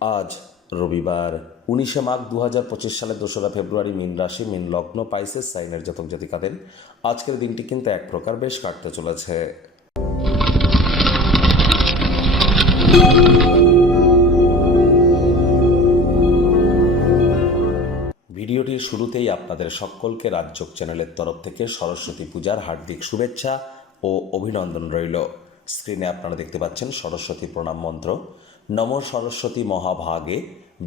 আজ রবিবার 19 মাঘ 2025 সালের 2রা ফেব্রুয়ারি, মীন রাশি, মীন লগ্ন, পাইসেস সাইনের জাতক জাতিকাদের আজকের দিনটি কিন্তু এক প্রকার বেশ কাটতে চলেছে। ভিডিওটির শুরুতেই আপনাদের সকলকে রাজযোগ চ্যানেলের তরফ থেকে সরস্বতী পূজার হার্দিক শুভেচ্ছা ও অভিনন্দন রইল। স্ক্রিনে আপনারা দেখতে পাচ্ছেন সরস্বতী প্রণাম মন্ত্র। নম সরস্বতী মহাভাগে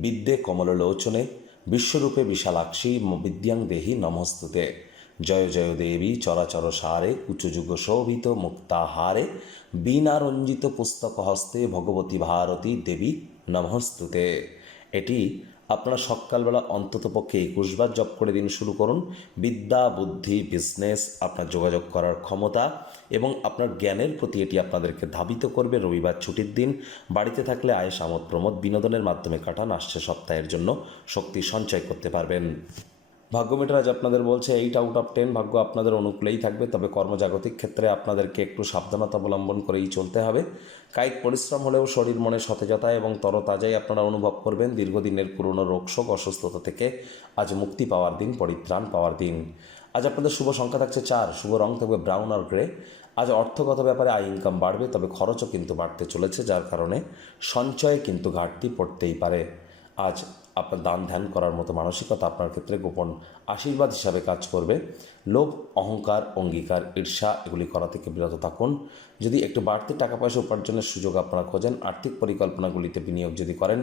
বিদ্যে কমললোচনে বিশ্বরূপে বিশালাক্ষী বিদ্যাং দেহি নমস্তুতে। জয় জয় দেবী চরাচর সারে উচ্চযুগ শোভিত মুক্তাহারে বীণারঞ্জিত পুস্তক হস্তে ভগবতী ভারতী দেবী নমস্তুতে। এটি আপনারা সকালবেলা অন্ততপক্ষে 21 বার জপ করে দিন শুরু করুন। বিদ্যা, বুদ্ধি, বিজনেস, আপনার যোগাযোগ করার ক্ষমতা এবং আপনার জ্ঞানের প্রতি এটি আপনাদেরকে ধাবিত করবে। রবিবার ছুটির দিন, বাড়িতে থাকলে আয়েস আমোদ প্রমোদ বিনোদনের মাধ্যমে কাটান। আসছে সপ্তাহের জন্য শক্তি সঞ্চয় করতে পারবেন। ভাগ্য মিটার আজ আপনাদের বলছে 8 আউট অফ 10 ভাগ্য আপনাদের অনুকূলেই থাকবে, তবে কর্মজাগতিক ক্ষেত্রে আপনাদেরকে একটু সাবধানতা অবলম্বন করেই চলতে হবে। কায়িক পরিশ্রম হলেও শরীর মনে সতেজতা এবং তরতাজাই আপনারা অনুভব করবেন। দীর্ঘদিনের পুরনো রোগশোক অসুস্থতা থেকে আজ মুক্তি পাওয়ার দিন, পরিত্রাণ পাওয়ার দিন। আজ আপনাদের শুভ সংখ্যা থাকছে 4, শুভ রং থাকবে ব্রাউন আর গ্রে। আজ অর্থগত ব্যাপারে আয় ইনকাম বাড়বে, তবে খরচও কিন্তু বাড়তে চলেছে, যার কারণে সঞ্চয়ে কিন্তু ঘাটতি পড়তেই পারে। আজ আপনার দান ধ্যান করার মতো মানসিকতা আপনার ক্ষেত্রে গোপন আশীর্বাদ হিসাবে কাজ করবে। লোভ, অহংকার, অঙ্গীকার, ঈর্ষা এগুলি করা থেকে বিরত থাকুন। যদি একটু বাড়তি টাকা পয়সা উপার্জনের সুযোগ আপনারা খোঁজেন, আর্থিক পরিকল্পনাগুলিতে বিনিয়োগ যদি করেন,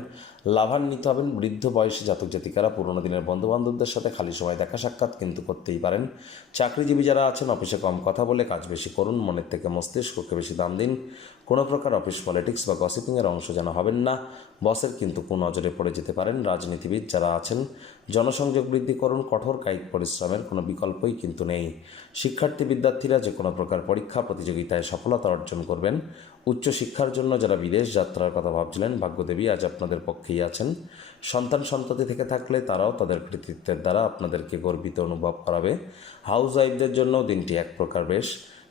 লাভান্বিত হবেন। বৃদ্ধ বয়সী জাতক জাতিকারা পুরোনো দিনের বন্ধুবান্ধবদের সাথে খালি সময় দেখা সাক্ষাৎ কিন্তু করতেই পারেন। চাকরিজীবী যারা আছেন, অফিসে কম কথা বলে কাজ বেশি করুন। মনের থেকে মস্তিষ্ককে বেশি দাম দিন। কোনো প্রকার অফিস পলিটিক্স বা গসিপিংয়ের অংশ যেন হবেন না। বসের কিন্তু কুনজরে পড়ে যেতে পারেন। রাজনীতিবিদ যারা আছেন, জনসংযোগ বৃদ্ধি করুন। কঠোর কায়িক পরিশ্রমের কোনো বিকল্পই কিন্তু নেই। শিক্ষার্থী বিদ্যার্থীরা যে কোনো প্রকার পরীক্ষা প্রতিযোগিতায় সফলতা অর্জন করবেন। উচ্চশিক্ষার জন্য যারা বিদেশ যাত্রার কথা ভাবছিলেন, ভাগ্যদেবী আজ আপনাদের পক্ষেই আছেন। সন্তান থেকে থাকলে তারাও তাদের কৃতিত্বের দ্বারা আপনাদেরকে গর্বিত অনুভব করাবে। হাউস ওয়াইফদের জন্য দিনটি এক প্রকার বেশ।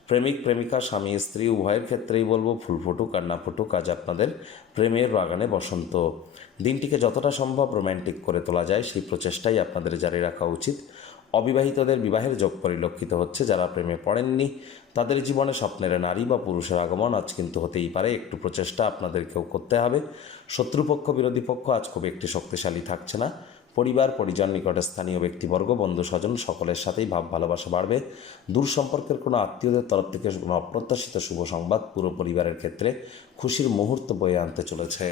প্রেমিক প্রেমিকা, স্বামী স্ত্রী উভয়ের ক্ষেত্রেই বলবো, ফুল ফুটুক আর না ফুটুক, আজ আপনাদের প্রেমের বাগানে বসন্ত। দিনটিকে যতটা সম্ভব রোম্যান্টিক করে তোলা যায় সেই প্রচেষ্টাই আপনাদের জারি রাখা উচিত। অবিবাহিতদের বিবাহের যোগ পরিলক্ষিত হচ্ছে। যারা প্রেমে পড়েননি তাদের জীবনে স্বপ্নের নারী বা পুরুষের আগমন আজ কিন্তু হতেই পারে। একটু প্রচেষ্টা আপনাদেরকেও করতে হবে। শত্রুপক্ষ বিরোধী পক্ষ আজ খুব একটি শক্তিশালী থাকছে না। পরিবার পরিজন, নিকটে স্থানীয় ব্যক্তিবর্গ, বন্ধু স্বজন সকলের সাথেই ভাব ভালোবাসা বাড়বে। দূর সম্পর্কের কোনো আত্মীয়দের তরফ থেকে কোনো অপ্রত্যাশিত শুভ সংবাদ পুরো পরিবারের ক্ষেত্রে খুশির মুহূর্ত বয়ে আনতে চলেছে।